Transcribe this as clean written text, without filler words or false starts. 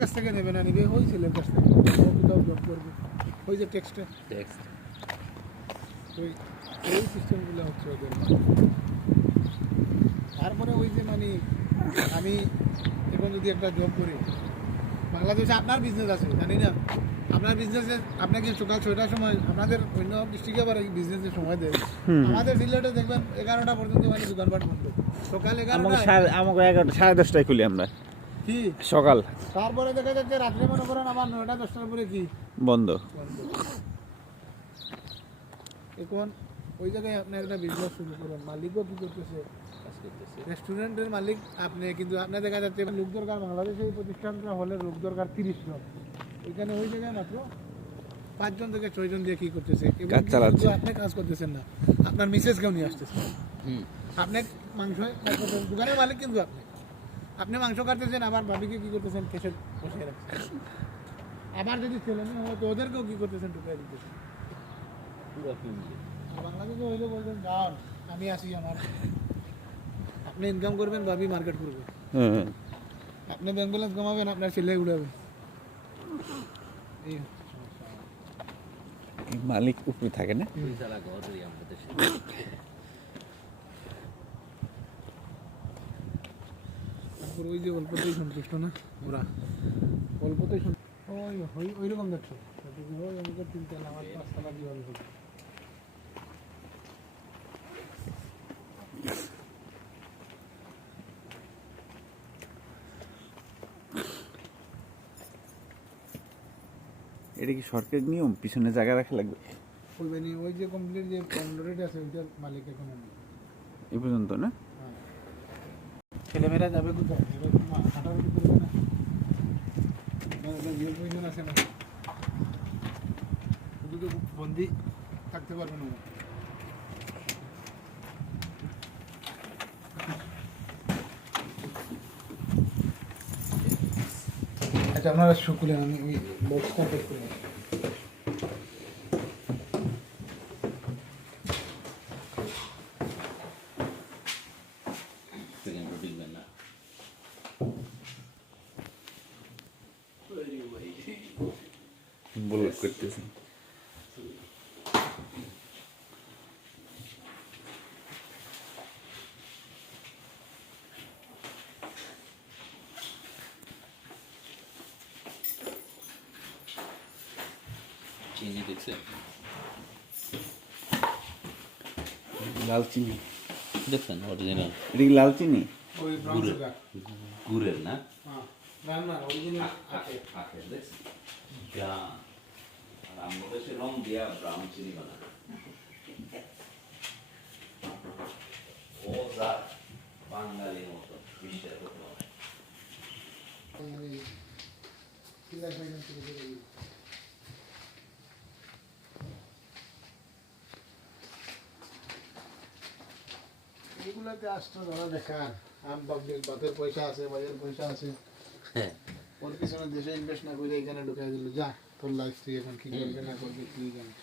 কাছ থেকে নেবে না নিবে ওই ছেলের কাছ থেকে কোথাও জব করবে ওই যে টেক্সট ওই এই সিস্টেমগুলো হচ্ছে ওদের। তারপরে ওই যে মানে আমি এখন যদি একটা জব করি বাংলাদেশে, আপনার বিজনেস আছে জানি না, আপনার বিজনেসে আপনাকে সকাল 6টার সময় আপনাদের অন্য ডিস্ট্রিক্টে আবার এই বিজনেসের সময় দেয়, আমাদের সিলেটে দেখবেন 11টা পর্যন্ত মানে দোকানপাট বন্ধ। সকাল 11টা আমাকে 11টা 10:30টায় খুলি আমরা কি সকাল, তারপরে দেখা যাচ্ছে রাত্রে মনে করেন আবার 9টা 10টার পরে কি বন্ধ। এখন ওই জায়গায় আপনি একটা বিজনেস শুরু করেন, মালিকও কি করতেছে, রেস্টুরেন্টের মালিক আপনি, কিন্তু আপনার দেখা যাচ্ছে লোক দরকার বাংলাদেশে এই প্রতিষ্ঠানটা হলে লোক দরকার 30 জন, ওইখানে ওই জায়গায় মাত্র 5 জন থেকে 6 জন দিয়ে কি করতেছে, কাজ চালাচ্ছে। আপনি কাজ করতেছেন না, আপনার মিসেসকেও নিয়ে আসতেছেন। আপনি মাংস দোকানের মালিক, কিন্তু আপনি মাংস কাটতেছেন, আবার ভাবিকে কি করতেছেন, কেসে বসিয়ে রাখছেন। আবার যদি ছেলে মেয়ে হয় তো ওদেরকেও কি করতেছেন, ঢুকিয়ে দিতেছেন। বাংলাদেশে হইলে বলতেন যান আমি আসি, আমার আপনি ইনকাম করবেন, ভাবি মার্কেট করবে, আপনি ব্যাংক ব্যালেন্স কমাবেন, আপনার ছেলে উড়াবে। মালিক উপরে থাকে না। তারপর ওই যে অল্পতেই সন্তুষ্ট না ওরা, অল্পতেই ওই রকম দেখছো, ওই আমাকে 3 তলা আমার 5 তলা কীভাবে হবে। এটা কি সরকারি নিয়ম, পিছনে জায়গা রাখা লাগবে? বলবেনি ওই যে কমপ্লিট যে কন্ডোরেট আছে ওইটার মালিক এখন আমি এ পর্যন্ত না। ছেলেমেয়েরা যাবে কোথায়, হাঁটাহাঁটি করবে না, বিয়ের প্রয়োজন আছে না, শুধু তো বন্দি থাকতে পারবে না। আচ্ছা আপনারা শুকুলেন, আমি ওই বক্সটা পেক করে ব্লক করতেছি। চিনি দেখছে, লাল চিনি দেখছেন অরিজিনাল, এটা কি লাল চিনি? ওই ব্রাউন সুগার, গুড়ের না, না অরিজিনাল আখের দেখছেন, আর আমরা দেশে রং দিয়া ব্রাউন চিনি বানায়। ও যা বাঙালির মতো বিশ্বাস করতে হবে। এগুলোতে আসতো যারা দেখান আম পাবলিক, বাপের পয়সা আছে, বাজার পয়সা আছে, ওর পিছনে দেশে ইনভেস্ট না করে এখানে ঢুকাই দিল, যা তোর লাইফ তুই এখন কি করবে না করবে তুই জানিস।